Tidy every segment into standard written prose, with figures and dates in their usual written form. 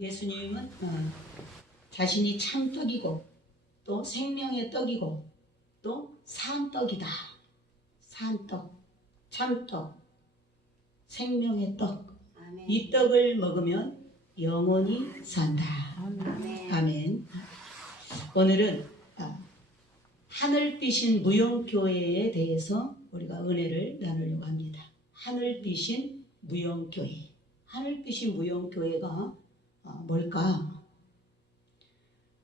예수님은 자신이 참떡이고 또 생명의 떡이고 또 산떡이다. 산떡, 참떡, 생명의 떡. 아멘. 이 떡을 먹으면 영원히 산다. 아멘. 아멘. 오늘은 하늘빛인 무용교회에 대해서 우리가 은혜를 나누려고 합니다. 하늘빛인 무용교회. 하늘빛인 무용교회가 뭘까?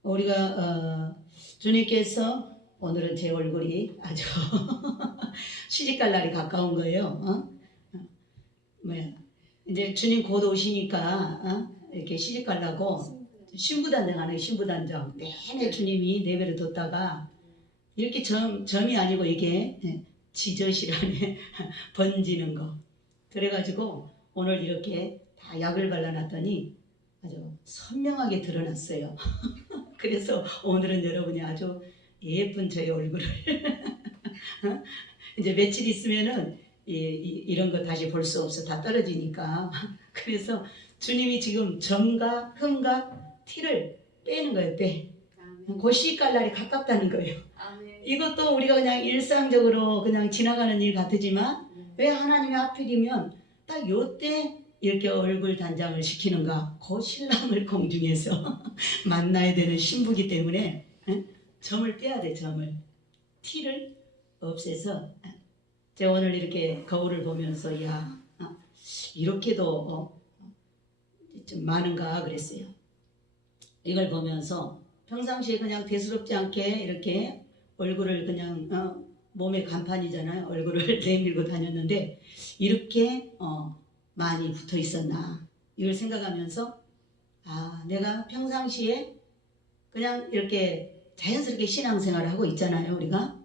우리가 주님께서 오늘은 제 얼굴이 아주 시집갈 날이 가까운 거예요. 이제 주님 곧 오시니까 이렇게 시집가려고 신부단장 하는 신부단장 내내 주님이 내버려 뒀다가 이렇게 점이 아니고 이게 지저실안에 번지는 거. 그래가지고 오늘 이렇게 다 약을 발라놨더니 아주 선명하게 드러났어요. 그래서 오늘은 여러분이 아주 예쁜 저의 얼굴을 이제 며칠 있으면은 이런 거 다시 볼 수 없어. 다 떨어지니까. 그래서 주님이 지금 점과 흠과 티를 빼는 거예요. 곧 시집갈 날이 가깝다는 거예요. 아멘. 이것도 우리가 그냥 일상적으로 그냥 지나가는 일 같으지만 왜 하나님이 하필이면 딱 요때 이렇게 얼굴 단장을 시키는가? 그 신랑을 공중에서 만나야 되는 신부기 때문에 점을 빼야 돼. 점을. 티를 없애서 제가 오늘 이렇게 거울을 보면서 이렇게도 좀 많은가 그랬어요. 이걸 보면서 평상시에 그냥 대수롭지 않게 이렇게 얼굴을 그냥 몸의 간판이잖아요. 얼굴을 내밀고 다녔는데 이렇게 많이 붙어 있었나 이걸 생각하면서 내가 평상시에 그냥 이렇게 자연스럽게 신앙생활을 하고 있잖아요. 우리가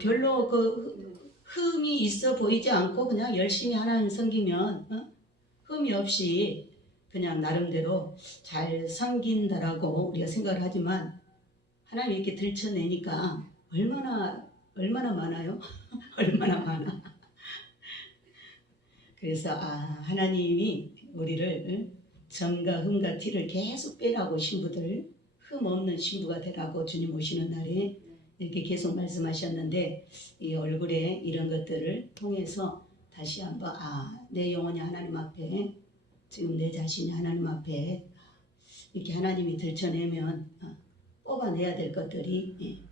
별로 그 흠이 있어 보이지 않고 그냥 열심히 하나님 섬기면 흠이 없이 그냥 나름대로 잘 섬긴다라고 우리가 생각을 하지만 하나님 이렇게 들춰내니까 얼마나 많아요? 얼마나 많아. 그래서 하나님이 우리를 점과 흠과 티를 계속 빼라고 신부들 흠 없는 신부가 되라고 주님 오시는 날에 이렇게 계속 말씀하셨는데 이 얼굴에 이런 것들을 통해서 다시 한번 내 영혼이 하나님 앞에 지금 내 자신이 하나님 앞에 이렇게 하나님이 들춰내면 뽑아내야 될 것들이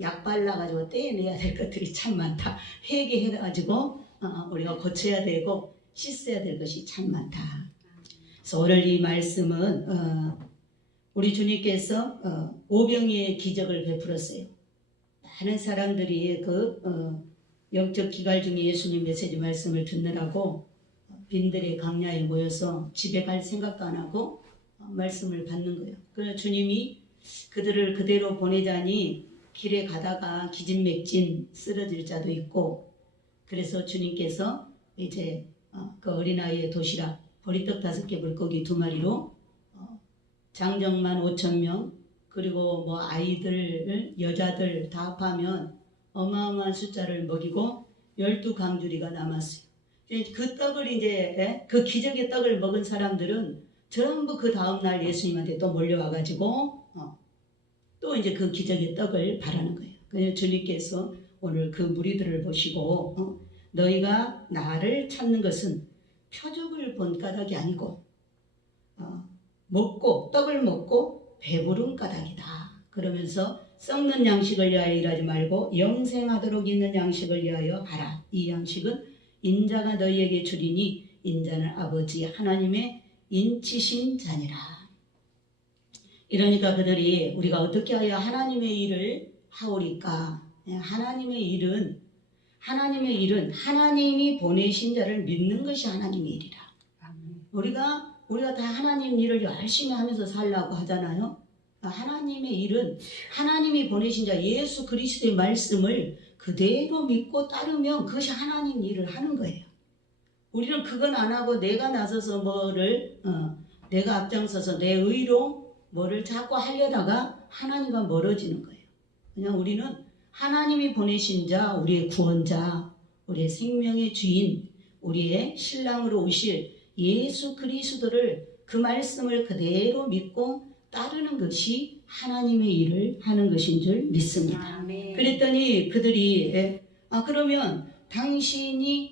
약 발라가지고 떼내야 될 것들이 참 많다. 회개해가지고 우리가 고쳐야 되고 씻어야 될 것이 참 많다. 그래서 오늘 이 말씀은 우리 주님께서 오병이의 기적을 베풀었어요. 많은 사람들이 영적 기갈 중에 예수님 메시지 말씀을 듣느라고 빈들의 강야에 모여서 집에 갈 생각도 안 하고 말씀을 받는 거예요. 그래서 주님이 그들을 그대로 보내자니 길에 가다가 기진맥진 쓰러질 자도 있고 그래서 주님께서 이제 그 어린아이의 도시락 보리떡 5개 물고기 2마리로 장정만 5,000명 그리고 뭐 아이들 여자들 다 합하면 어마어마한 숫자를 먹이고 12강주리가 남았어요. 그 떡을 이제 그 기적의 떡을 먹은 사람들은 전부 그 다음날 예수님한테 또 몰려와가지고 또 이제 그 기적의 떡을 바라는 거예요. 그래서 주님께서 오늘 그 무리들을 보시고 너희가 나를 찾는 것은 표적을 본 까닭이 아니고 떡을 먹고 배부른 까닭이다. 그러면서 썩는 양식을 위하여 일하지 말고 영생하도록 있는 양식을 위하여 하라. 이 양식은 인자가 너희에게 주리니 인자는 아버지 하나님의 인치신 자니라. 이러니까 그들이 우리가 어떻게 하여 하나님의 일을 하오리까? 하나님의 일은 하나님이 보내신 자를 믿는 것이 하나님의 일이라. 우리가 다 하나님 일을 열심히 하면서 살라고 하잖아요. 하나님의 일은 하나님이 보내신 자 예수 그리스도의 말씀을 그대로 믿고 따르면 그것이 하나님 일을 하는 거예요. 우리는 그건 안 하고 내가 나서서 내가 앞장서서 내 의로 뭐를 자꾸 하려다가 하나님과 멀어지는 거예요. 그냥 우리는 하나님이 보내신 자, 우리의 구원자, 우리의 생명의 주인, 우리의 신랑으로 오실 예수 그리스도를 그 말씀을 그대로 믿고 따르는 것이 하나님의 일을 하는 것인 줄 믿습니다. 아멘. 그랬더니 그들이 그러면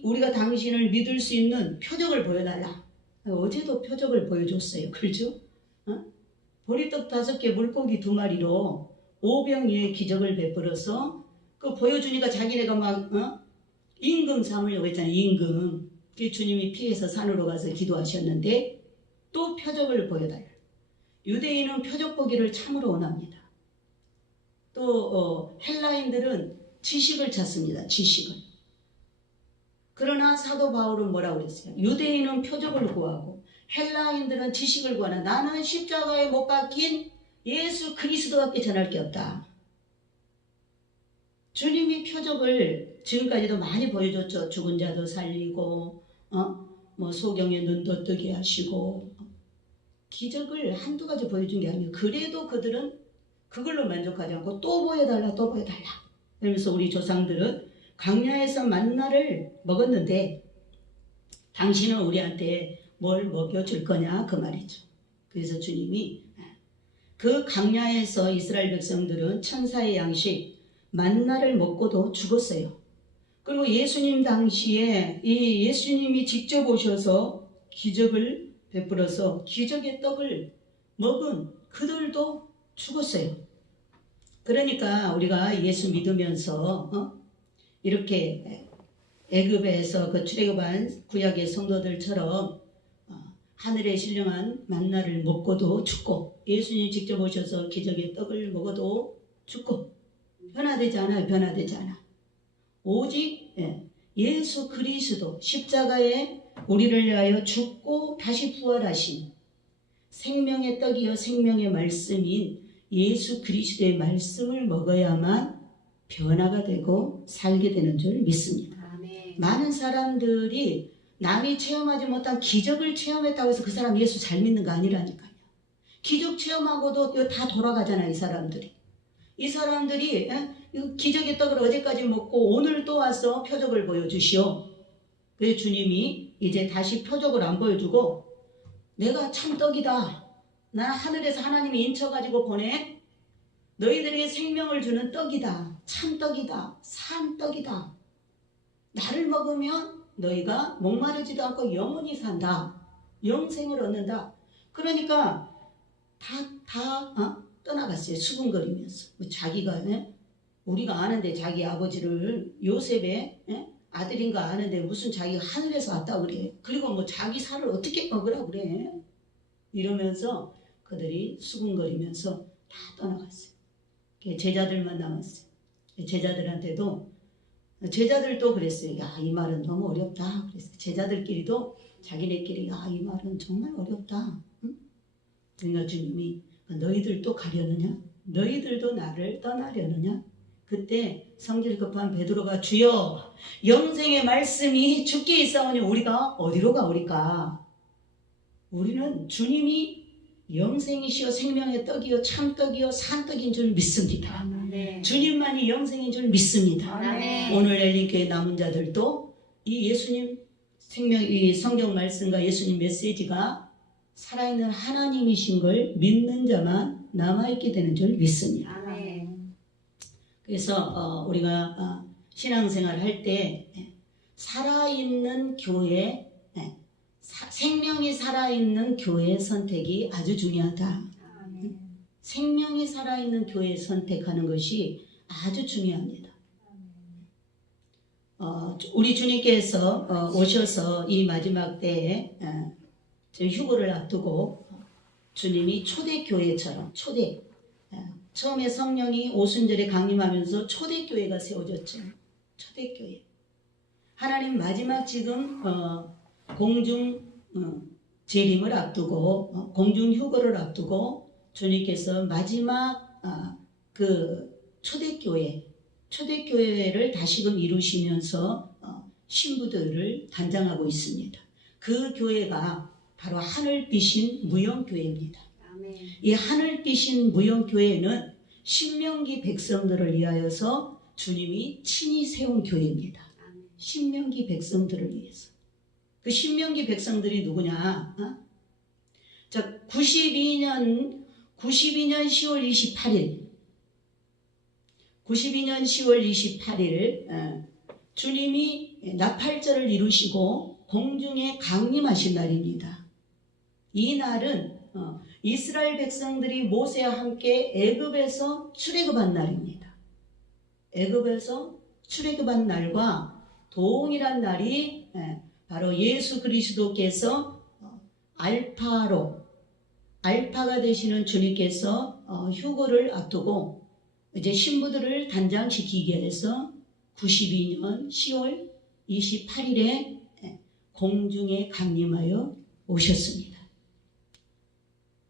우리가 당신을 믿을 수 있는 표적을 보여달라. 어제도 표적을 보여줬어요. 그렇죠? 보리떡 5개 물고기 2마리로 5병의 기적을 베풀어서 그 보여주니까 자기네가 막 임금 삼으려고 했잖아요. 임금. 그 주님이 피해서 산으로 가서 기도하셨는데 또 표적을 보여달라. 유대인은 표적 보기를 참으로 원합니다. 또 헬라인들은 지식을 찾습니다. 지식을. 그러나 사도 바울은 뭐라고 그랬어요? 유대인은 표적을 구하고 헬라인들은 지식을 구하나 나는 십자가에 못 박힌 예수 그리스도밖에 전할 게 없다. 주님이 표적을 지금까지도 많이 보여줬죠. 죽은 자도 살리고 소경의 눈도 뜨게 하시고 기적을 한두 가지 보여준 게 아니에요. 그래도 그들은 그걸로 만족하지 않고 또 보여달라 또 보여달라. 그러면서 우리 조상들은 광야에서 만나를 먹었는데 당신은 우리한테 뭘 먹여줄 거냐 그 말이죠. 그래서 주님이 그 광야에서 이스라엘 백성들은 천사의 양식 만나를 먹고도 죽었어요. 그리고 예수님 당시에 이 예수님이 직접 오셔서 기적을 베풀어서 기적의 떡을 먹은 그들도 죽었어요. 그러니까 우리가 예수 믿으면서 이렇게 애굽에서 그 출애굽한 구약의 성도들처럼 하늘에 신령한 만나를 먹고도 죽고 예수님 직접 오셔서 기적의 떡을 먹어도 죽고 변화되지 않아요. 변화되지 않아. 오직 예수 그리스도 십자가에 우리를 위하여 죽고 다시 부활하신 생명의 떡이요 생명의 말씀인 예수 그리스도의 말씀을 먹어야만 변화가 되고 살게 되는 줄 믿습니다. 아멘. 많은 사람들이 남이 체험하지 못한 기적을 체험했다고 해서 그 사람 예수 잘 믿는 거 아니라니까요. 기적 체험하고도 다 돌아가잖아요. 이 사람들이 기적의 떡을 어제까지 먹고 오늘 또 와서 표적을 보여주시오. 그래서 주님이 이제 다시 표적을 안 보여주고 내가 참 떡이다. 나 하늘에서 하나님이 인쳐가지고 보내. 너희들에게 생명을 주는 떡이다. 참 떡이다. 산 떡이다. 나를 먹으면 너희가 목마르지도 않고 영원히 산다. 영생을 얻는다. 그러니까 다 떠나갔어요. 수군거리면서. 자기가 우리가 아는데 자기 아버지를 요셉의 아들인 거 아는데 무슨 자기가 하늘에서 왔다 그래. 그리고 뭐 자기 살을 어떻게 먹으라 그래. 이러면서 그들이 수군거리면서 다 떠나갔어요. 제자들만 남았어요. 제자들도 그랬어요. 야, 이 말은 너무 어렵다. 그랬어요. 제자들끼리도 자기네끼리 야, 이 말은 정말 어렵다. 응? 그러니까 주님이 너희들도 가려느냐? 너희들도 나를 떠나려느냐? 그때 성질 급한 베드로가 주여 영생의 말씀이 주께 있사오니 우리가 어디로 가오리까? 우리는 주님이 영생이시여 생명의 떡이요 참떡이요 산떡인 줄 믿습니다. 네. 주님만이 영생인 줄 믿습니다. 네. 오늘 엘린교회 남은 자들도 이 예수님 이 성경 말씀과 예수님 메시지가 살아있는 하나님이신 걸 믿는 자만 남아있게 되는 줄 믿습니다. 아멘. 그래서 우리가 신앙생활 할 때 살아있는 교회, 생명이 살아있는 교회 선택이 아주 중요하다. 아멘. 생명이 살아있는 교회 선택하는 것이 아주 중요합니다. 우리 주님께서 오셔서 이 마지막 때에 휴거를 앞두고 주님이 초대교회처럼 처음에 성령이 오순절에 강림하면서 초대교회가 세워졌죠. 초대교회. 하나님 마지막 지금 공중 재림을 앞두고 공중 휴거를 앞두고 주님께서 마지막 그 초대교회를 다시금 이루시면서 신부들을 단장하고 있습니다. 그 교회가 바로 하늘빛인 무영교회입니다. 아멘. 이 하늘빛인 무영교회는 신명기 백성들을 위하여서 주님이 친히 세운 교회입니다. 아멘. 신명기 백성들을 위해서. 그 신명기 백성들이 누구냐? 자, 92년 10월 28일 92년 10월 28일 주님이 나팔절을 이루시고 공중에 강림하신 날입니다. 이 날은 이스라엘 백성들이 모세와 함께 애굽에서 출애굽한 날입니다. 애굽에서 출애굽한 날과 동일한 날이 바로 예수 그리스도께서 알파가 되시는 주님께서 휴거를 앞두고 이제 신부들을 단장시키기 위해서 92년 10월 28일에 공중에 강림하여 오셨습니다.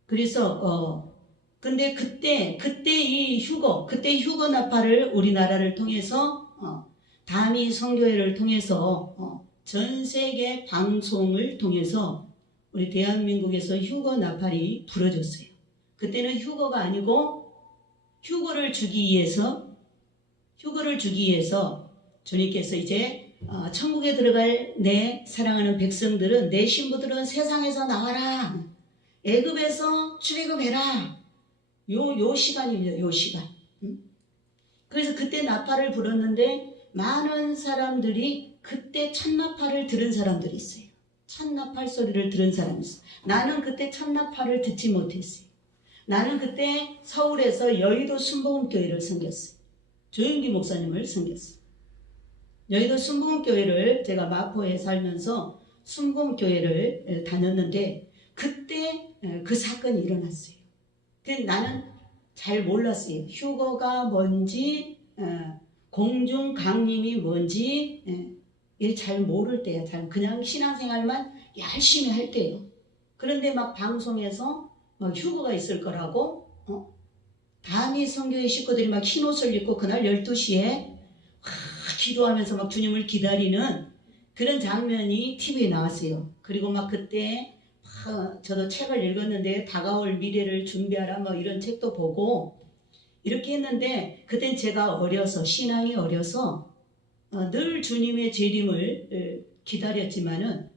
그래서 근데 그때 휴거 나팔을 우리나라를 통해서 다미 선교회를 통해서 전 세계 방송을 통해서 우리 대한민국에서 휴거 나팔이 불어졌어요. 그때는 휴거가 아니고 휴거를 주기 위해서 주님께서 이제 천국에 들어갈 내 사랑하는 백성들은, 내 신부들은 세상에서 나와라, 애굽에서 출애굽해라, 요 시간입니다. 요 시간. 그래서 그때 나팔을 불었는데 많은 사람들이 그때 첫나팔을 들은 사람들이 있어요. 첫나팔 소리를 들은 사람이 있어요. 나는 그때 첫나팔을 듣지 못했어요. 나는 그때 서울에서 여의도 순복음교회를 섬겼어요. 조영기 목사님을 섬겼어요. 여의도 순복음교회를, 제가 마포에 살면서 순복음교회를 다녔는데 그때 그 사건이 일어났어요. 나는 잘 몰랐어요. 휴거가 뭔지, 공중 강림이 뭔지 잘 모를 때야. 그냥 신앙생활만 열심히 할 때예요. 그런데 막 방송에서 막 휴거가 있을 거라고 다미 선교회 식구들이 막 흰옷을 입고 그날 12시에 기도하면서 막 주님을 기다리는 그런 장면이 TV에 나왔어요. 그리고 막 그때 저도 책을 읽었는데 다가올 미래를 준비하라 뭐 이런 책도 보고 이렇게 했는데, 그땐 제가 어려서, 신앙이 어려서 늘 주님의 재림을 기다렸지만은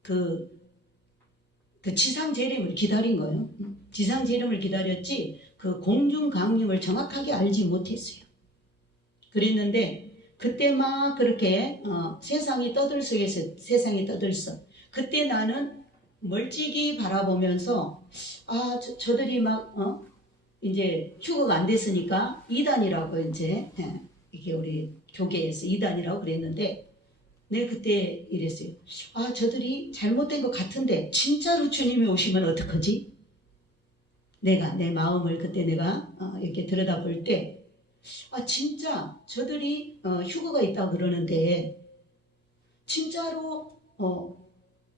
그 지상 재림을 기다린 거예요. 지상 재림을 기다렸지 그 공중 강림을 정확하게 알지 못했어요. 그랬는데 그때 막 그렇게 세상이 떠들썩했어요. 세상이 떠들썩. 그때 나는 멀찍이 바라보면서 저들이 막 이제 휴거가 안 됐으니까 이단이라고 이제 이게 우리 교계에서 이단이라고 그랬는데, 내가 그때 이랬어요. 저들이 잘못된 것 같은데 진짜로 주님이 오시면 어떡하지? 내 마음을 그때 내가 이렇게 들여다볼 때 진짜 저들이 휴거가 있다고 그러는데 진짜로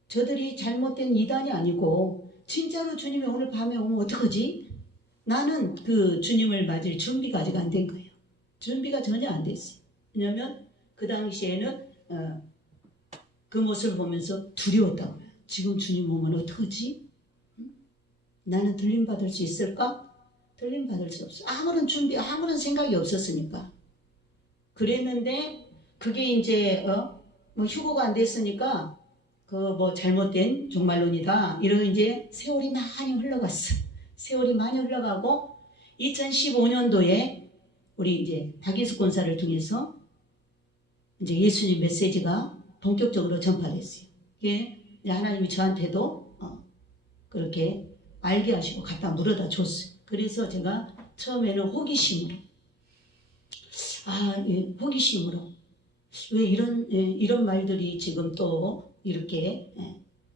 저들이 잘못된 이단이 아니고 진짜로 주님이 오늘 밤에 오면 어떡하지? 나는 그 주님을 맞을 준비가 아직 안 된 거예요. 준비가 전혀 안 됐어요. 왜냐하면 그 당시에는 그 모습을 보면서 두려웠다고요. 지금 주님 오면 어떡하지? 나는 들림받을 수 있을까? 들림받을 수 없어. 아무런 준비, 아무런 생각이 없었으니까. 그랬는데 그게 이제 뭐 휴거가 안 됐으니까 그 뭐 잘못된 종말론이다 이러고 이제 세월이 많이 흘러갔어. 세월이 많이 흘러가고 2015년도에 우리 이제 박인숙 권사를 통해서 이제 예수님 메시지가 본격적으로 전파됐어요. 이게 하나님이 저한테도 그렇게 알게 하시고 갖다 물어다 줬어요. 그래서 제가 처음에는 호기심으로 호기심으로 왜 이런 말들이 지금 또 이렇게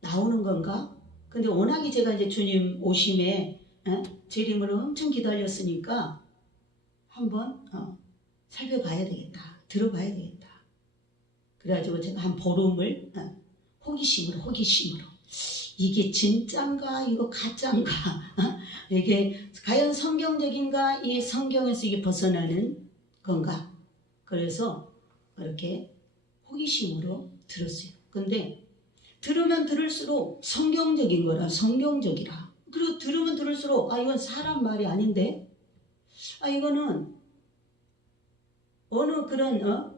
나오는 건가? 근데 워낙에 제가 이제 주님 오심에 재림을 엄청 기다렸으니까 한번 살펴봐야 되겠다. 들어봐야 되겠다. 그래가지고 제가 한 보름을 호기심으로 이게 진짠가 이거 가짠가 이게 과연 성경적인가, 이 성경에서 이게 벗어나는 건가. 그래서 이렇게 호기심으로 들었어요. 근데 들으면 들을수록 성경적인 거라, 성경적이라. 그리고 들으면 들을수록 이건 사람 말이 아닌데, 이거는 어느 그런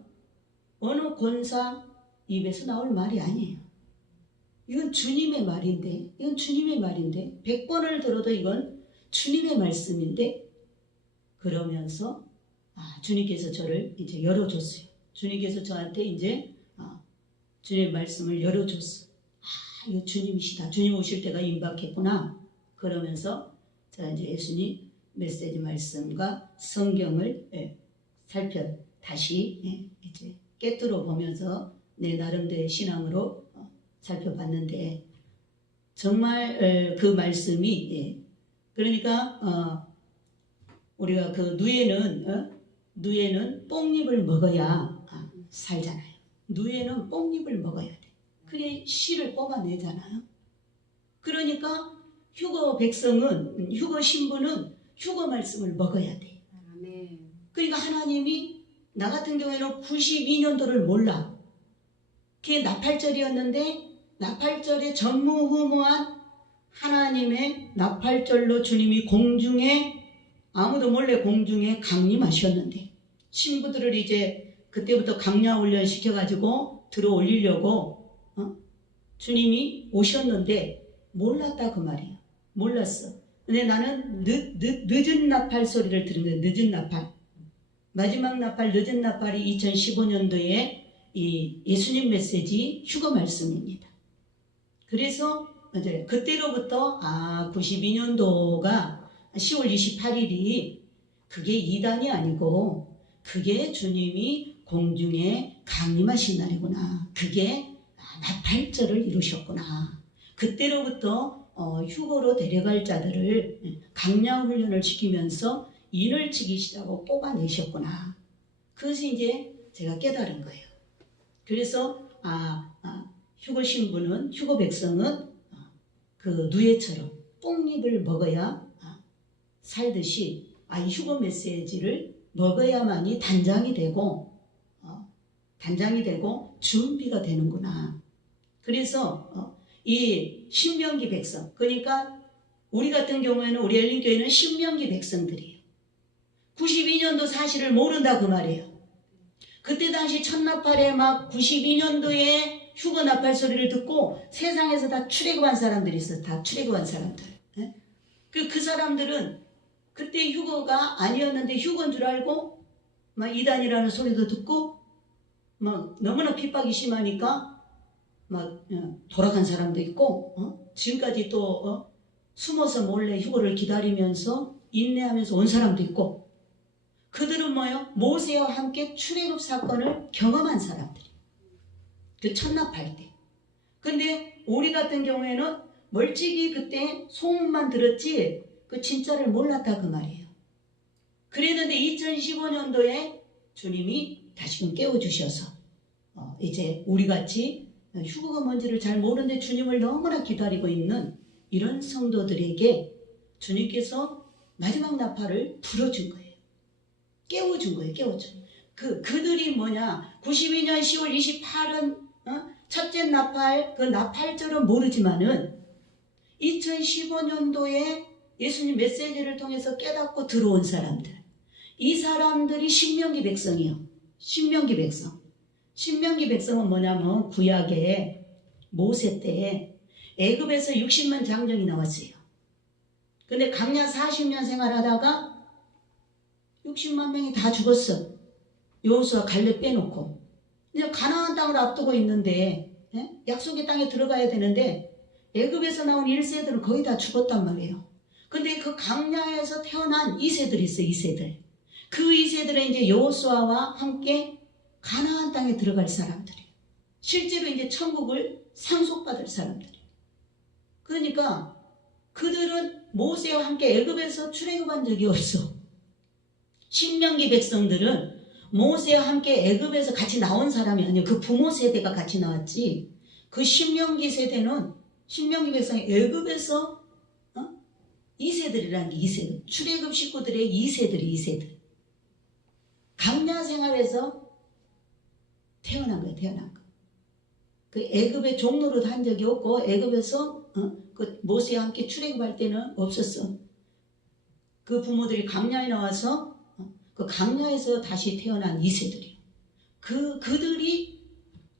어느 권사 입에서 나올 말이 아니에요. 이건 주님의 말인데, 이건 주님의 말인데, 100번을 들어도 이건 주님의 말씀인데, 그러면서 주님께서 저를 이제 열어줬어요. 주님께서 저한테 이제 주님의 말씀을 열어줬어. 이거 주님이시다. 주님 오실 때가 임박했구나. 그러면서 자 이제 예수님 메시지 말씀과 성경을 다시 이제 깨뜨려 보면서 내 나름대로의 신앙으로 살펴봤는데 정말 그 말씀이 그러니까 우리가 그 누에는 뽕잎을 먹어야 살잖아요. 누에는 뽕잎을 먹어야 돼. 그래 씨를 뽑아내잖아요. 그러니까 휴거 백성은 휴거 신부는 휴거 말씀을 먹어야 돼. 그러니까 하나님이 나 같은 경우에는 92년도를 몰라. 그게 나팔절이었는데 나팔절에 전무후무한 하나님의 나팔절로 주님이 공중에 아무도 몰래 공중에 강림하셨는데 신부들을 이제 그때부터 강야 훈련 시켜가지고 들어 올리려고 주님이 오셨는데 몰랐다 그 말이야. 몰랐어. 근데 나는 늦은 나팔 소리를 들은 거예요. 늦은 나팔. 마지막 나팔, 늦은 나팔이 2015년도에 이 예수님 메시지 휴거 말씀입니다. 그래서 이제 그때로부터 92년도가 10월 28일이 그게 이단이 아니고 그게 주님이 공중에 강림하신 날이구나. 그게 나팔절을 이루셨구나. 그때로부터 휴거로 데려갈 자들을 강량 훈련을 시키면서 인을 치기 시작하고 뽑아내셨구나. 그것이 이제 제가 깨달은 거예요. 그래서 휴거 신부는 휴거 백성은 그 누에처럼 뽕잎을 먹어야 살듯이 이 휴거 메시지를 먹어야만이 단장이 되고 준비가 되는구나. 그래서 이 신명기 백성, 그러니까 우리 같은 경우에는 우리 열린교회는 신명기 백성들이에요. 92년도 사실을 모른다 그 말이에요. 그때 당시 첫나팔에 막 92년도에 휴거 나팔 소리를 듣고 세상에서 다 출애굽한 사람들이 있어요. 다 출애굽한 사람들. 그 사람들은 그때 휴거가 아니었는데 휴거인 줄 알고 막 이단이라는 소리도 듣고 막 너무나 핍박이 심하니까 막 돌아간 사람도 있고 지금까지 또 숨어서 몰래 휴거를 기다리면서 인내하면서 온 사람도 있고 그들은 뭐예요? 모세와 함께 출애굽 사건을 경험한 사람들. 그 첫나팔 때. 근데 우리 같은 경우에는 멀찍이 그때 소문만 들었지 그 진짜를 몰랐다 그 말이에요. 그랬는데 2015년도에 주님이 다시금 깨워주셔서 이제 우리같이 휴거가 뭔지를 잘 모르는데 주님을 너무나 기다리고 있는 이런 성도들에게 주님께서 마지막 나팔을 불어준 거예요. 깨워준 거예요. 깨워준. 그들이 뭐냐 92년 10월 28은 첫째 나팔 그 나팔절은 모르지만은 2015년도에 예수님 메시지를 통해서 깨닫고 들어온 사람들 이 사람들이 신명기 백성이요. 신명기 백성. 신명기 백성은 뭐냐면 구약에 모세 때에 애굽에서 60만 장정이 나왔어요. 근데 광야 40년 생활하다가 60만 명이 다 죽었어. 여호수아 갈렙 빼놓고. 이제 가나안 땅을 앞두고 있는데 약속의 땅에 들어가야 되는데 애굽에서 나온 1세들은 거의 다 죽었단 말이에요. 근데 그 광야에서 태어난 2세들이 있어요. 2세들. 그 2세들은 이제 여호수아와 함께 가나안 땅에 들어갈 사람들이에요. 실제로 이제 천국을 상속받을 사람들이에요. 그러니까 그들은 모세와 함께 애굽에서 출애굽한 적이 없어. 신명기 백성들은 모세와 함께 애굽에서 같이 나온 사람이 아니에요. 그 부모 세대가 같이 나왔지. 그 신명기 세대는 신명기 백성이 애굽에서 2세들이라는 게 2세들. 출애굽 식구들의 2세들. 광야 생활에서 태어난 거예요. 태어난 거. 그 애굽의 종로로 한 적이 없고 애굽에서 그 모세와 함께 출애굽할 때는 없었어. 그 부모들이 광야에 나와서 그 광야에서 다시 태어난 2세들이에요. 그들이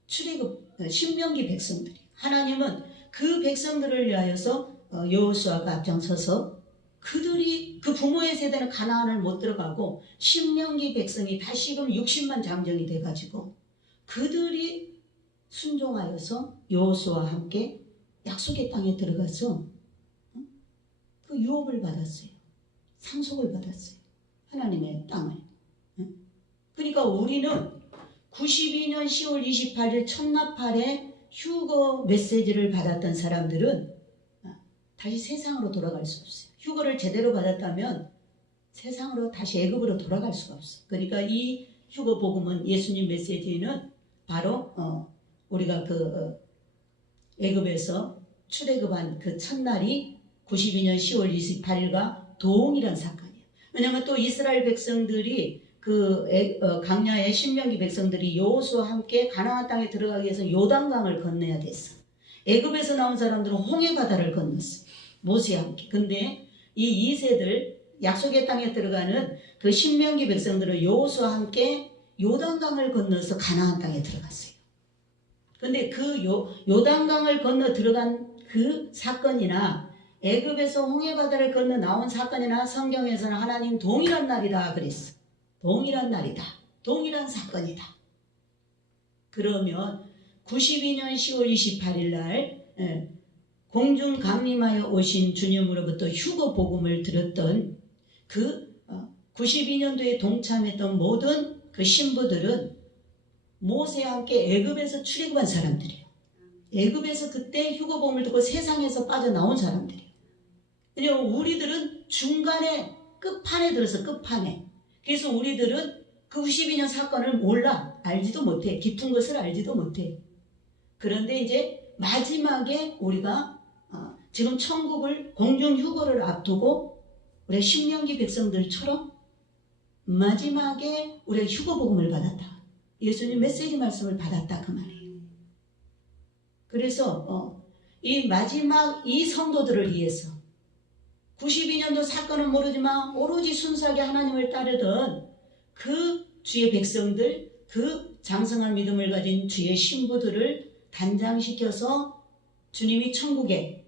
출애굽 신명기 백성들이에요. 하나님은 그 백성들을 위하여서 여호수아가 앞장서서 그들이 그 부모의 세대는 가나안을 못 들어가고 신명기 백성이 다시금 60만 장정이 돼가지고 그들이 순종하여서 여호수아와 함께 약속의 땅에 들어가서 그 유업을 받았어요. 상속을 받았어요. 하나님의 땅을. 그러니까 우리는 92년 10월 28일 첫나팔에 휴거 메시지를 받았던 사람들은 다시 세상으로 돌아갈 수 없어요. 휴거를 제대로 받았다면 세상으로 다시 애굽으로 돌아갈 수가 없어요. 그러니까 이 휴거 복음은 예수님 메시지는 바로 우리가 애굽에서 출애굽한 그 첫날이 92년 10월 28일과 동일한 사건이에요. 왜냐하면 또 이스라엘 백성들이 강야의 신명기 백성들이 여호수아와 함께 가나안 땅에 들어가기 위해서 요단강을 건너야 됐어. 애굽에서 나온 사람들은 홍해 바다를 건넜어. 모세와 함께. 근데 이 2세들 약속의 땅에 들어가는 그 신명기 백성들은 여호수아와 함께 요단강을 건너서 가나안 땅에 들어갔어요. 근데 그 요단강을 건너 들어간 그 사건이나 애굽에서 홍해 바다를 건너 나온 사건이나 성경에서는 하나님 동일한 날이다 그랬어. 동일한 날이다. 동일한 사건이다. 그러면 92년 10월 28일 날 공중 강림하여 오신 주님으로부터 휴거 복음을 들었던 그 92년도에 동참했던 모든 그 신부들은 모세와 함께 애굽에서 출애굽한 사람들이에요. 애굽에서 그때 휴거 복음을 듣고 세상에서 빠져나온 사람들이에요. 왜냐하면 우리들은 중간에 끝판에 들어서 끝판에. 그래서 우리들은 그 92년 사건을 몰라. 알지도 못해. 깊은 것을 알지도 못해. 그런데 이제 마지막에 우리가 지금 천국을 공중 휴거를 앞두고 우리 신명기 백성들처럼 마지막에 우리가 휴거 복음을 받았다. 예수님 메시지 말씀을 받았다 그 말이에요. 그래서 이 마지막 이 성도들을 위해서 92년도 사건은 모르지만 오로지 순수하게 하나님을 따르던 그 주의 백성들, 그 장성한 믿음을 가진 주의 신부들을 단장시켜서 주님이 천국에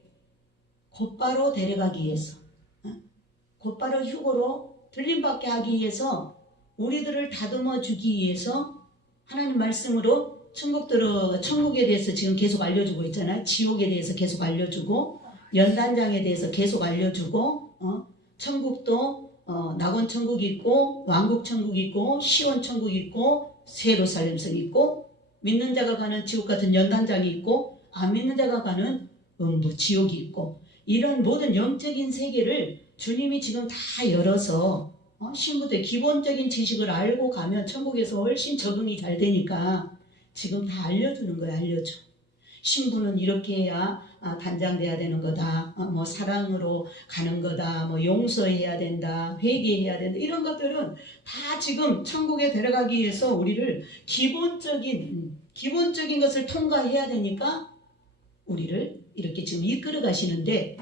곧바로 데려가기 위해서, 곧바로 휴거로 들림받게 하기 위해서 우리들을 다듬어 주기 위해서 하나님 말씀으로 천국에 대해서 지금 계속 알려주고 있잖아요. 지옥에 대해서 계속 알려주고 연단장에 대해서 계속 알려주고 천국도 낙원천국이 있고 왕국천국이 있고 시온천국이 있고 예루살렘성이 있고 믿는 자가 가는 지옥 같은 연단장이 있고 안 믿는 자가 가는 음부 지옥이 있고 이런 모든 영적인 세계를 주님이 지금 다 열어서 신부들 기본적인 지식을 알고 가면 천국에서 훨씬 적응이 잘 되니까 지금 다 알려주는 거야. 알려줘. 신부는 이렇게 해야 단장돼야 되는 거다. 뭐 사랑으로 가는 거다. 뭐 용서해야 된다. 회개해야 된다. 이런 것들은 다 지금 천국에 데려가기 위해서 우리를 기본적인 것을 통과해야 되니까 우리를 이렇게 지금 이끌어 가시는데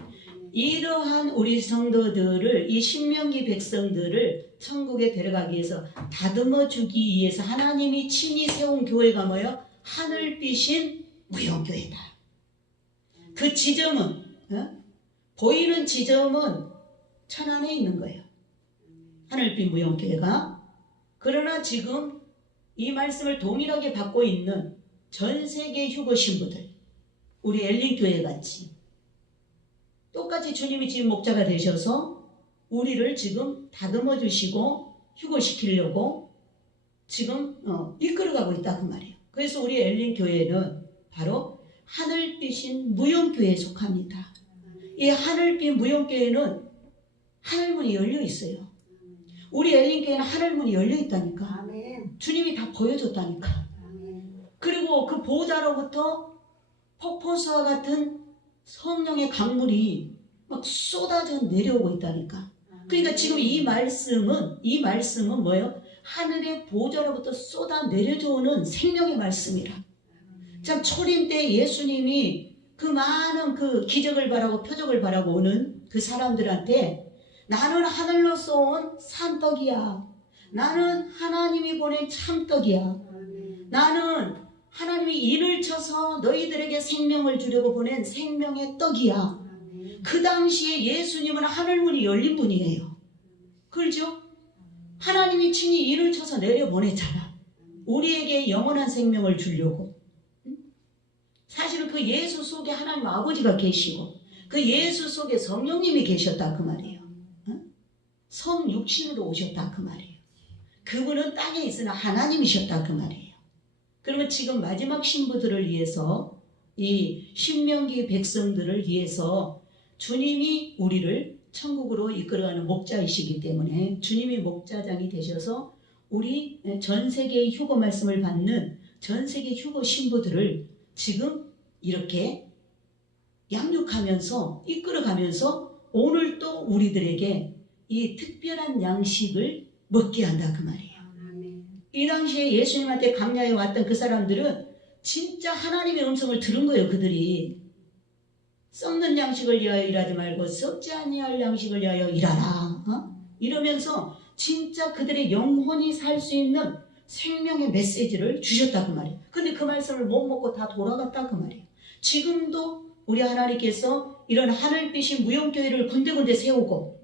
이러한 우리 성도들을 이 신명기 백성들을 천국에 데려가기 위해서 다듬어 주기 위해서 하나님이 친히 세운 교회가 뭐예요? 하늘빛인 무용교회다. 그 지점은 보이는 지점은 천안에 있는 거예요. 하늘빛 무용교회가. 그러나 지금 이 말씀을 동일하게 받고 있는 전 세계 휴거 신부들, 우리 엘린교회 같이 똑같이 주님이 지금 목자가 되셔서 우리를 지금 다듬어 주시고 휴거시키려고 지금 이끌어가고 있다 그 말이에요. 그래서 우리 엘린교회는 바로 하늘빛인 무용교회에 속합니다. 이 하늘빛 무용교회는 하늘문이 열려 있어요. 우리 엘린교회는 하늘문이 열려 있다니까. 주님이 다 보여줬다니까. 그리고 그 보좌로부터 폭포수와 같은 성령의 강물이 막 쏟아져 내려오고 있다니까. 그러니까 지금 이 말씀은 뭐예요? 하늘의 보좌로부터 쏟아 내려져 오는 생명의 말씀이라. 참 초림 때 예수님이 그 많은 그 기적을 바라고 표적을 바라고 오는 그 사람들한테 나는 하늘로서 온 산떡이야. 나는 하나님이 보낸 참떡이야. 나는 하나님이 인을 쳐서 너희들에게 생명을 주려고 보낸 생명의 떡이야. 그 당시에 예수님은 하늘문이 열린 분이에요. 그렇죠? 하나님이 친히 인을 쳐서 내려보냈잖아. 우리에게 영원한 생명을 주려고. 사실은 그 예수 속에 하나님 아버지가 계시고 그 예수 속에 성령님이 계셨다 그 말이에요. 성육신으로 오셨다 그 말이에요. 그분은 땅에 있으나 하나님이셨다 그 말이에요. 그러면 지금 마지막 신부들을 위해서 이 신명기 백성들을 위해서 주님이 우리를 천국으로 이끌어가는 목자이시기 때문에 주님이 목자장이 되셔서 우리 전 세계의 휴거 말씀을 받는 전 세계 휴거 신부들을 지금 이렇게 양육하면서 이끌어가면서 오늘 또 우리들에게 이 특별한 양식을 먹게 한다 그 말이에요. 이 당시에 예수님한테 광야에 왔던 그 사람들은 진짜 하나님의 음성을 들은 거예요. 그들이 썩는 양식을 위하여 일하지 말고 썩지 아니할 양식을 위하여 일하라. 이러면서 진짜 그들의 영혼이 살 수 있는 생명의 메시지를 주셨다 그 말이에요. 근데 그 말씀을 못 먹고 다 돌아갔다 그 말이에요. 지금도 우리 하나님께서 이런 하늘빛인 무용교회를 군데군데 세우고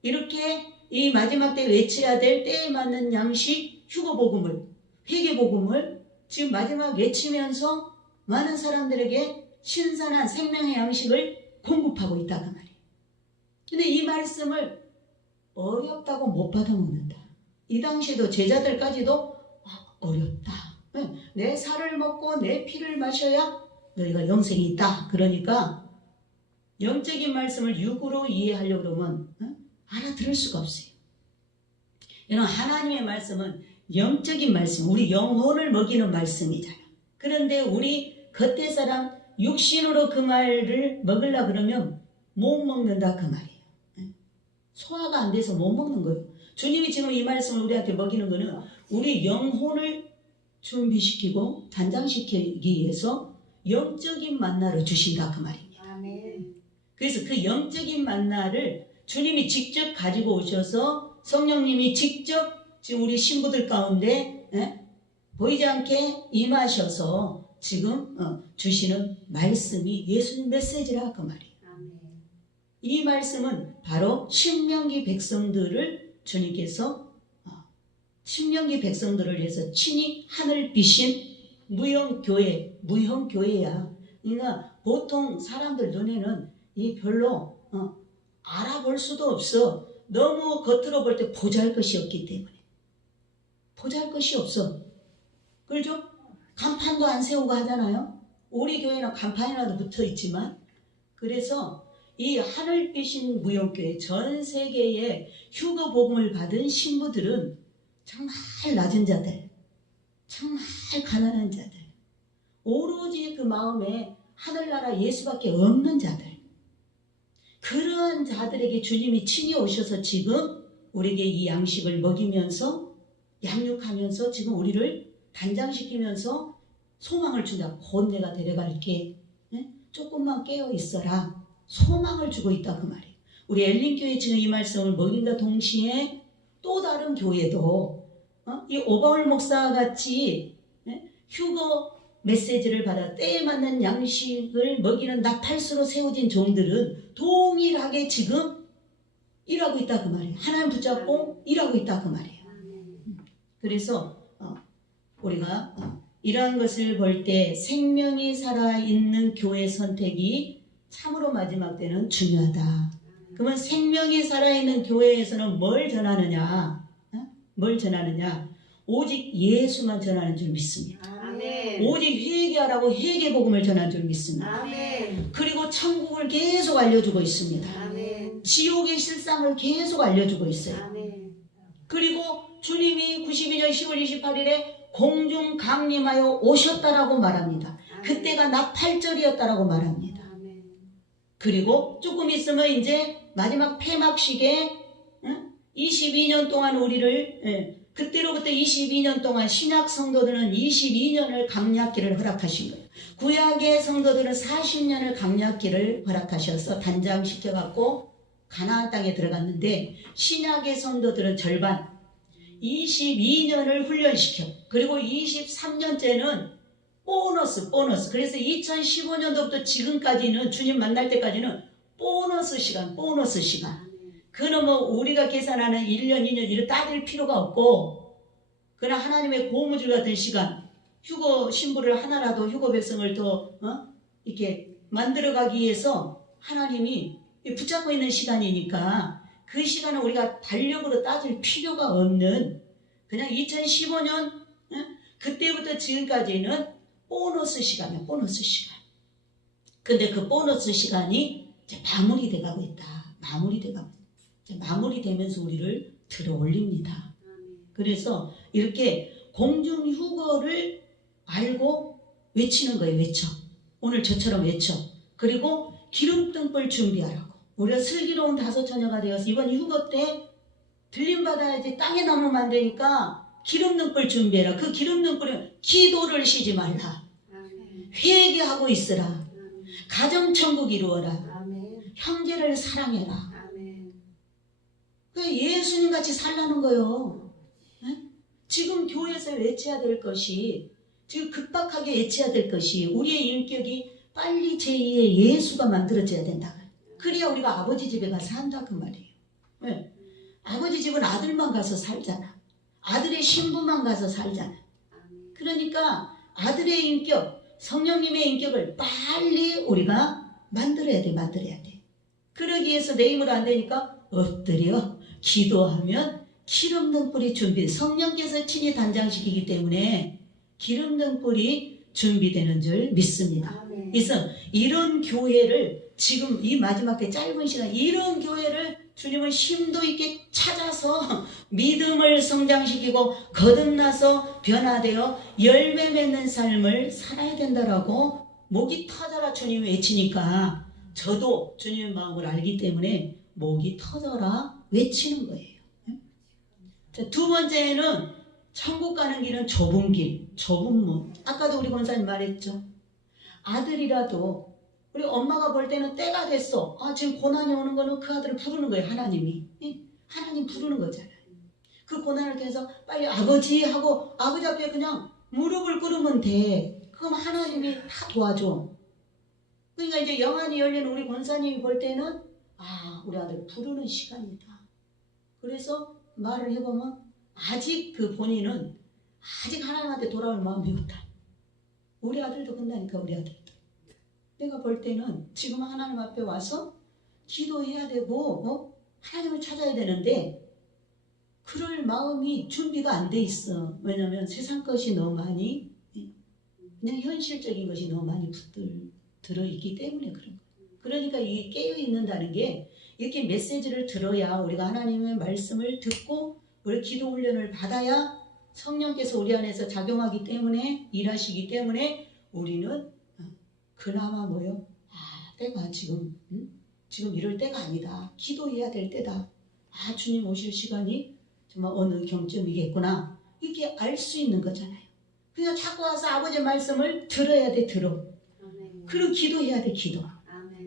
이렇게 이 마지막 때 외쳐야 될 때에 맞는 양식 휴거복음을 회개복음을 지금 마지막 외치면서 많은 사람들에게 신선한 생명의 양식을 공급하고 있다 그 말이에요. 근데 이 말씀을 어렵다고 못 받아먹는다. 이 당시에도 제자들까지도 어렵다. 내 살을 먹고 내 피를 마셔야 너희가 영생이 있다. 그러니까 영적인 말씀을 육으로 이해하려고 그러면 알아들을 수가 없어요. 이런 하나님의 말씀은 영적인 말씀, 우리 영혼을 먹이는 말씀이잖아요. 그런데 우리 겉에 사람 육신으로 그 말을 먹으려 그러면 못 먹는다 그 말이에요. 소화가 안 돼서 못 먹는 거예요. 주님이 지금 이 말씀을 우리한테 먹이는 거는 우리 영혼을 준비시키고 단장시키기 위해서 영적인 만나를 주신다 그 말입니다. 아멘. 그래서 그 영적인 만나를 주님이 직접 가지고 오셔서 성령님이 직접 지금 우리 신부들 가운데 보이지 않게 임하셔서 지금 주시는 말씀이 예수님 메시지라 그 말이에요. 아멘. 이 말씀은 바로 신명기 백성들을 주님께서 신명기 백성들을 위해서 친히 하늘 비신 무형교회야. 그러니까 보통 사람들 눈에는 이 별로 알아볼 수도 없어. 너무 겉으로 볼 때 보잘것이 없기 때문에. 보잘것이 없어. 그렇죠? 간판도 안 세우고 하잖아요. 우리 교회는 간판이라도 붙어 있지만 그래서 이 하늘빛인 무용교회 전 세계에 휴거 복음을 받은 신부들은 정말 낮은 자들, 정말 가난한 자들, 오로지 그 마음에 하늘나라 예수밖에 없는 자들, 그러한 자들에게 주님이 친히 오셔서 지금 우리에게 이 양식을 먹이면서 양육하면서 지금 우리를 단장시키면서 소망을 준다. 곧 내가 데려갈게. 조금만 깨어 있어라. 소망을 주고 있다 그 말이에요. 우리 엘린교회 지금 이 말씀을 먹인과 동시에 또 다른 교회도 이 오바울 목사와 같이 휴거 메시지를 받아 때에 맞는 양식을 먹이는 나팔수로 세워진 종들은 동일하게 지금 일하고 있다 그 말이에요. 하나님 붙잡고 일하고 있다 그 말이에요. 그래서 우리가 이러한 것을 볼 때 생명이 살아있는 교회 선택이 참으로 마지막 때는 중요하다. 그러면 생명이 살아있는 교회에서는 뭘 전하느냐? 뭘 전하느냐? 오직 예수만 전하는 줄 믿습니다. 아멘. 오직 회개하라고 회개복음을 전하는 줄 믿습니다. 아멘. 그리고 천국을 계속 알려주고 있습니다. 아멘. 지옥의 실상을 계속 알려주고 있어요. 아멘. 그리고 주님이 92년 10월 28일에 공중 강림하여 오셨다라고 말합니다. 그때가 나팔절이었다라고 말합니다. 아멘. 그리고 조금 있으면 이제 마지막 폐막식에 22년 동안 우리를 그때로부터 22년 동안 신약 성도들은 22년을 감리학기를 허락하신 거예요. 구약의 성도들은 40년을 감리학기를 허락하셔서 단장시켜갖고 가나안 땅에 들어갔는데 신약의 성도들은 절반 22년을 훈련시켜 그리고 23년째는 보너스. 그래서 2015년도부터 지금까지는 주님 만날 때까지는 보너스 시간. 그는 뭐 우리가 계산하는 1년, 2년 이를 따질 필요가 없고, 그러나 하나님의 고무줄 같은 시간, 휴거 신부를 하나라도 휴거 백성을 더 이렇게 만들어가기 위해서 하나님이 붙잡고 있는 시간이니까 그 시간을 우리가 달력으로 따질 필요가 없는 그냥 2015년 그때부터 지금까지는 보너스 시간이야. 근데 그 보너스 시간이 이제 마무리돼가고 있다. 마무리되면서 우리를 들어 올립니다. 그래서 이렇게 공중 휴거를 알고 외치는 거예요. 외쳐. 오늘 저처럼 외쳐. 그리고 기름등불 준비하라고. 우리가 슬기로운 다섯 처녀가 되어서 이번 휴거 때 들림받아야지 땅에 남으면 안 되니까 기름등불 준비해라. 그 기름등불은 기도를 쉬지 말라. 회개하고 있으라. 가정천국 이루어라. 형제를 사랑해라. 예수님 같이 살라는 거요. 지금 교회에서 외쳐야 될 것이, 지금 급박하게 외쳐야 될 것이 우리의 인격이 빨리 제2의 예수가 만들어져야 된다. 그래야 우리가 아버지 집에 가서 산다 그 말이에요. 왜? 아버지 집은 아들만 가서 살잖아. 아들의 신부만 가서 살잖아. 그러니까 아들의 인격, 성령님의 인격을 빨리 우리가 만들어야 돼. 그러기 위해서 내 힘으로 안 되니까 엎드려 기도하면 기름등불이 준비, 성령께서 친히 단장시키기 때문에 기름등불이 준비되는 줄 믿습니다. 그래서 이런 교회를 지금 이 마지막 때 짧은 시간, 이런 교회를 주님은 심도 있게 찾아서 믿음을 성장시키고 거듭나서 변화되어 열매 맺는 삶을 살아야 된다라고 목이 터져라 주님이 외치니까 저도 주님의 마음을 알기 때문에 목이 터져라 외치는 거예요. 자, 두 번째는 천국 가는 길은 좁은 길, 좁은 문. 아까도 우리 권사님 말했죠. 아들이라도 우리 엄마가 볼 때는 때가 됐어. 지금 고난이 오는 거는 그 아들을 부르는 거예요. 하나님이. 하나님 부르는 거잖아요. 그 고난을 통해서 빨리 아버지 하고 아버지 앞에 그냥 무릎을 꿇으면 돼. 그럼 하나님이 다 도와줘. 그러니까 이제 영안이 열린 우리 권사님이 볼 때는 우리 아들 부르는 시간이다. 그래서 말을 해보면 아직 그 본인은 아직 하나님한테 돌아올 마음이 없다. 우리 아들도 그런다니까. 우리 아들도. 내가 볼 때는 지금 하나님 앞에 와서 기도해야 되고 하나님을 찾아야 되는데 그럴 마음이 준비가 안 돼 있어. 왜냐하면 세상 것이 너무 많이 그냥 현실적인 것이 너무 많이 들어있기 때문에 그런 거예요. 그러니까 이 깨어있는다는 게 이렇게 메시지를 들어야 우리가 하나님의 말씀을 듣고 우리 기도 훈련을 받아야 성령께서 우리 안에서 작용하기 때문에 일하시기 때문에 우리는 그나마 뭐요? 때가 지금 이럴 때가 아니다. 기도해야 될 때다. 주님 오실 시간이 정말 어느 경점이겠구나. 이렇게 알 수 있는 거잖아요. 그러니까 자꾸 와서 아버지의 말씀을 들어야 돼. 그리고 기도해야 돼.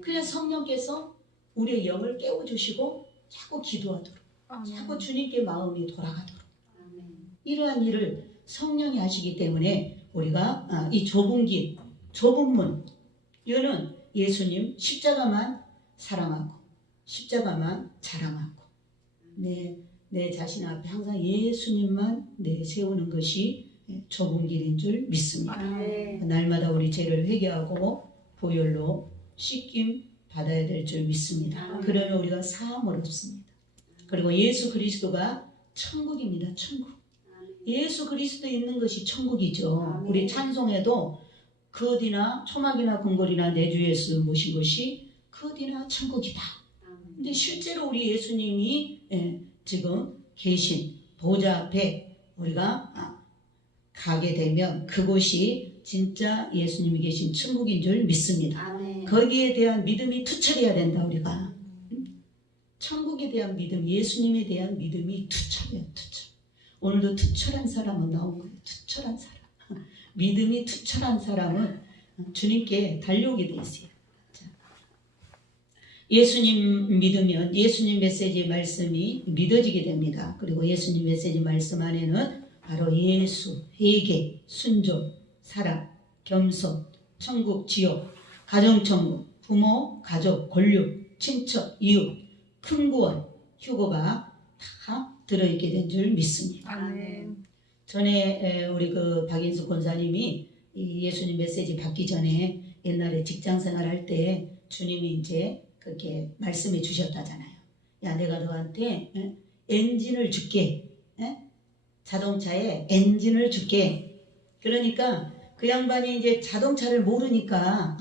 그래야 성령께서 우리의 영을 깨워주시고 자꾸 기도하도록, 자꾸 주님께 마음이 돌아가도록 이러한 일을 성령이 하시기 때문에 우리가 이 좁은 길, 좁은 문, 이거는 예수님 십자가만 사랑하고 십자가만 자랑하고 내 자신 앞에 항상 예수님만 내세우는 것이 좁은 길인 줄 믿습니다. 날마다 우리 죄를 회개하고 보혈로 씻김 받아야 될 줄 믿습니다. 그러면 우리가 사함을 얻습니다. 그리고 예수 그리스도가 천국입니다. 천국. 예수 그리스도 있는 것이 천국이죠. 우리 찬송에도 그 어디나 초막이나 궁궐이나 내 주 예수 모신 것이 그 어디나 천국이다. 근데 실제로 우리 예수님이 지금 계신 보좌 앞에 우리가 가게 되면 그곳이 진짜 예수님이 계신 천국인 줄 믿습니다. 거기에 대한 믿음이 투철해야 된다. 우리가 천국에 대한 믿음, 예수님에 대한 믿음이 투철해요. 투철. 오늘도 투철한 사람은 나온 거예요. 투철한 사람. 믿음이 투철한 사람은 주님께 달려오게 돼 있어요. 예수님 믿으면 예수님 메시지 말씀이 믿어지게 됩니다. 그리고 예수님 메시지 말씀 안에는 바로 예수, 회개, 순종, 사랑 겸손, 천국, 지옥, 가정천국, 부모, 가족, 권력, 친척, 이웃, 큰 구원, 휴거가 다 들어있게 된 줄 믿습니다. 아멘. 전에 우리 그 박인숙 권사님이 이 예수님 메시지 받기 전에 옛날에 직장 생활할 때 주님이 이제 그렇게 말씀해 주셨다잖아요. 야, 내가 너한테 엔진을 줄게. 자동차에 엔진을 줄게. 그러니까 그 양반이 이제 자동차를 모르니까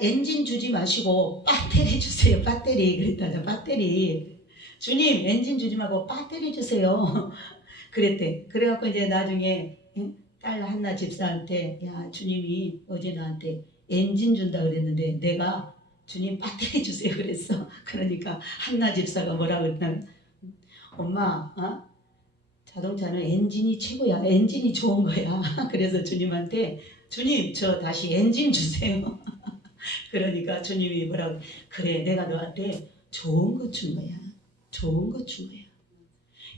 엔진 주지 마시고 배터리 주세요. 배터리. 그랬다죠. 배터리. 주님 엔진 주지 말고 배터리 주세요. 그랬대. 그래갖고 이제 나중에 딸 한나 집사한테 야, 주님이 어제 나한테 엔진 준다 그랬는데 내가 주님 배터리 주세요 그랬어. 그러니까 한나 집사가 뭐라 그랬냐면 엄마 자동차는 엔진이 최고야. 엔진이 좋은 거야. 그래서 주님한테 주님 저 다시 엔진 주세요. 그러니까 주님이 뭐라고 그래 내가 너한테 좋은 거 준 거야. 좋은 거 준 거야.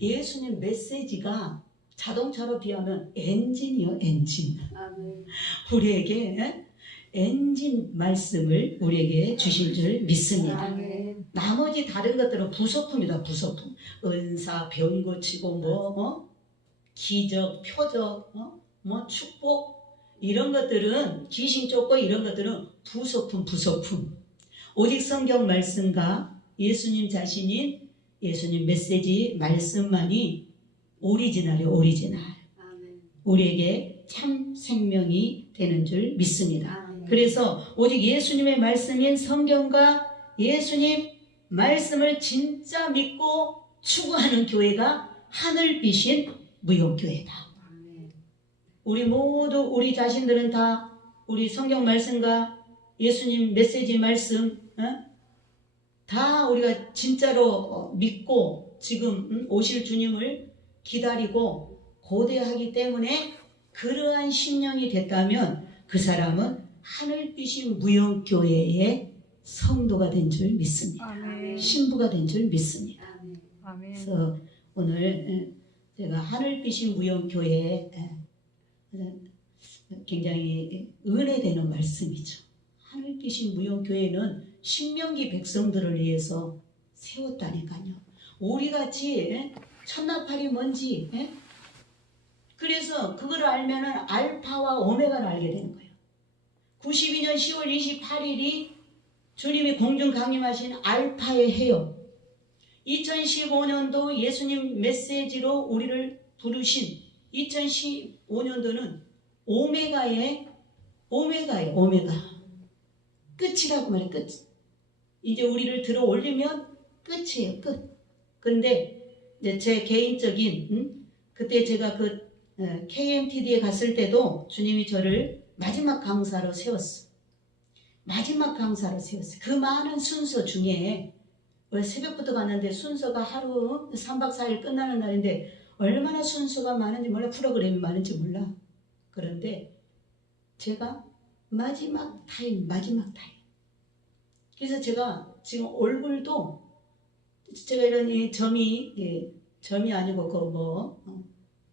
예수님 메시지가 자동차로 비하면 엔진이요. 엔진. 아멘. 우리에게 엔진 말씀을 우리에게 주신 줄 믿습니다. 아멘. 나머지 다른 것들은 부속품이다. 부속품. 은사, 병 고치고 기적, 표적, 축복 이런 것들은 귀신 쫓고 이런 것들은 부속품. 오직 성경 말씀과 예수님 자신인 예수님 메시지 말씀만이 오리지널이에요. 오리지널. 아멘. 우리에게 참 생명이 되는 줄 믿습니다. 아멘. 그래서 오직 예수님의 말씀인 성경과 예수님 말씀을 진짜 믿고 추구하는 교회가 하늘빛인 무용교회다. 아멘. 우리 모두 우리 자신들은 다 우리 성경 말씀과 예수님 메시지 말씀 다 우리가 진짜로 믿고 지금 오실 주님을 기다리고 고대하기 때문에 그러한 심령이 됐다면 그 사람은 하늘빛인 무용교회의 성도가 된 줄 믿습니다. 아멘. 신부가 된 줄 믿습니다. 아멘. 아멘. 그래서 오늘 제가 하늘빛인 무용교회에 굉장히 은혜되는 말씀이죠. 하늘빛인 무용교회는 신명기 백성들을 위해서 세웠다니까요. 우리같이 천나팔이 뭔지 그래서 그걸 알면은 알파와 오메가를 알게 되는 거예요. 92년 10월 28일이 주님이 공중 강림하신 알파의 해요. 2015년도 예수님 메시지로 우리를 부르신 2015년도는 오메가의 오메가. 끝이라고 말해. 끝. 이제 우리를 들어 올리면 끝이에요. 끝. 그런데 이제 제 개인적인 그때 제가 그 KMTD에 갔을 때도 주님이 저를 마지막 강사로 세웠어. 마지막 강사로 세웠어요. 그 많은 순서 중에 원래 새벽부터 갔는데 순서가 하루 3박 4일 끝나는 날인데 얼마나 순서가 많은지 몰라. 프로그램이 많은지 몰라. 그런데 제가 마지막 타임. 그래서 제가 지금 얼굴도 제가 이런 이 점이 아니고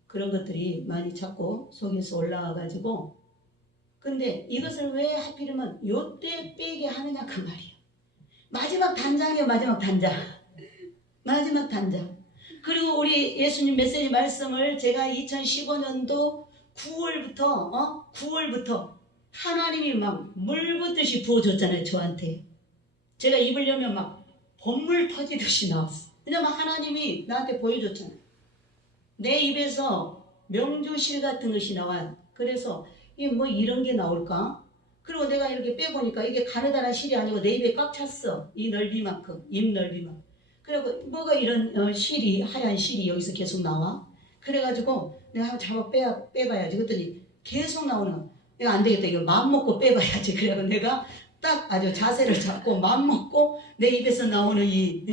그런 것들이 많이 자꾸 속에서 올라와가지고 근데 이것을 왜 하필이면 요때 빼게 하느냐 그 말이에요. 마지막 단장이에요. 마지막 단장. 그리고 우리 예수님 메시지 말씀을 제가 2015년도 9월부터 하나님이 막 물붓듯이 부어줬잖아요. 저한테. 제가 입으려면 막 번물 터지듯이 나왔어. 왜냐면 하나님이 나한테 보여줬잖아요. 내 입에서 명주실 같은 것이 나와요. 그래서 이게 뭐 이런 게 나올까? 그리고 내가 이렇게 빼보니까 이게 가느다란 실이 아니고 내 입에 꽉 찼어. 이 넓이만큼, 입 넓이만큼. 그리고 뭐가 이런 실이, 하얀 실이 여기서 계속 나와? 그래가지고 내가 한번 잡아 빼봐야지. 그랬더니 계속 나오는 거야. 내가 안 되겠다. 이거 마음 먹고 빼봐야지. 그래서 내가 딱 아주 자세를 잡고 마음 먹고 내 입에서 나오는 이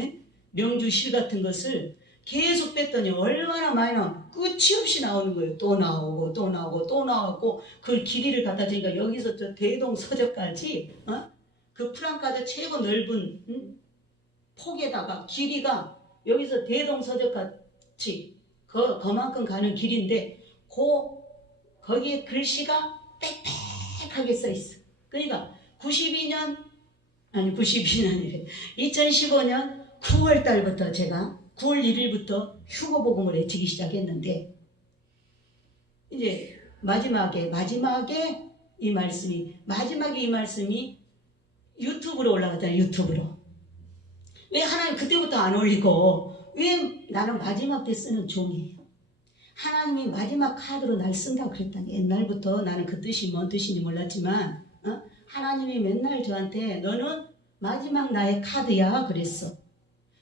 명주실 같은 것을 계속 뺐더니 얼마나 많이 나와. 끝이 없이 나오는 거예요. 또 나오고 그 길이를 갖다 주니까 여기서 저 대동서적까지 그 프랑카드 최고 넓은 폭에다가 길이가 여기서 대동서적같이 그만큼 가는 길인데 거기에 글씨가 빽빽하게 써 있어. 그러니까 92년이래. 2015년 9월 달부터 제가 9월 1일부터 휴거복음을 외치기 시작했는데 이제 마지막에 이 말씀이 유튜브로 올라갔잖아요. 유튜브로. 왜 하나님 그때부터 안 올리고 왜 나는 마지막 때 쓰는 종이에요. 하나님이 마지막 카드로 날 쓴다고 그랬다니. 옛날부터 나는 그 뜻이 뭔 뜻인지 몰랐지만 하나님이 맨날 저한테 너는 마지막 나의 카드야 그랬어.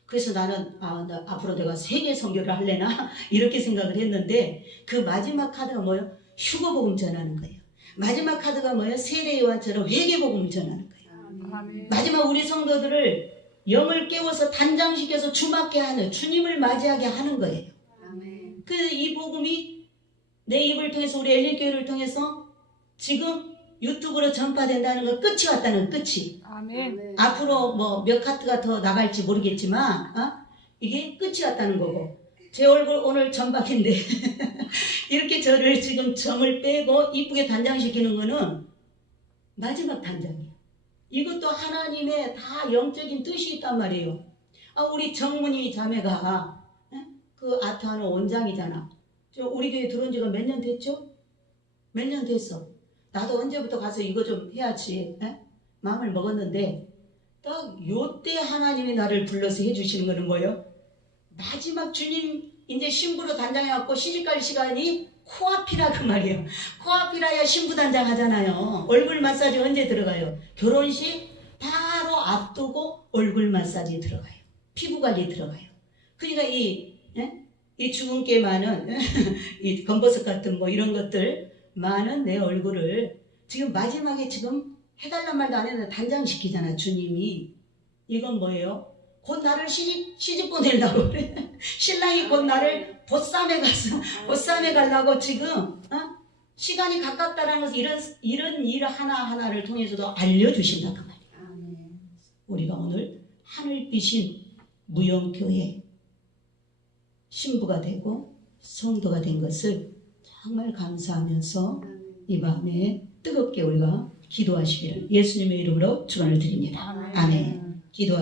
그래서 나는 나 앞으로 내가 세계 선교를 할래나 이렇게 생각을 했는데 그 마지막 카드가 뭐예요? 휴거복음 전하는 거예요. 마지막 카드가 뭐예요? 세례요한처럼 회개복음을 전하는 거예요. 아멘. 마지막 우리 성도들을 영을 깨워서 단장시켜서 주맞게 하는 주님을 맞이하게 하는 거예요. 아멘. 그 이 복음이 내 입을 통해서 우리 엘리교회를 통해서 지금 유튜브로 전파된다는 건 끝이 왔다는 끝이. 아멘. 앞으로 뭐 몇 카트가 더 나갈지 모르겠지만 이게 끝이 왔다는 거고 제 얼굴 오늘 점박인데 이렇게 저를 지금 점을 빼고 이쁘게 단장시키는 거는 마지막 단장이에요. 이것도 하나님의 다 영적인 뜻이 있단 말이에요. 우리 정문희 자매가 그 아트하는 원장이잖아. 우리 교회 들어온 지가 몇 년 됐죠? 몇 년 됐어. 나도 언제부터 가서 이거 좀 해야지 마음을 먹었는데 딱 요때 하나님이 나를 불러서 해주시는 거는 뭐예요? 마지막 주님 이제 신부로 단장해갖고 시집갈 시간이 코앞이라 그 말이에요. 코앞이라야 신부 단장 하잖아요. 얼굴 마사지 언제 들어가요? 결혼식 바로 앞두고 얼굴 마사지 들어가요. 피부 관리 들어가요. 그러니까 이 주근깨 많은 이 검버섯 같은 뭐 이런 것들 많은 내 얼굴을 지금 마지막에 지금 해달란 말도 안 했는데 단장시키잖아 주님이. 이건 뭐예요? 곧 나를 시집 보내려고 그래. 신랑이 곧 나를 보쌈에 가려고 지금 시간이 가깝다라는 것을 이런 일 하나하나를 통해서도 알려주신다 그 말이에요. 아멘. 우리가 오늘 하늘빛인 무영교회 신부가 되고 성도가 된 것을 정말 감사하면서 이 밤에 뜨겁게 우리가 기도하시기를 예수님의 이름으로 축원을 드립니다. 아멘. 기도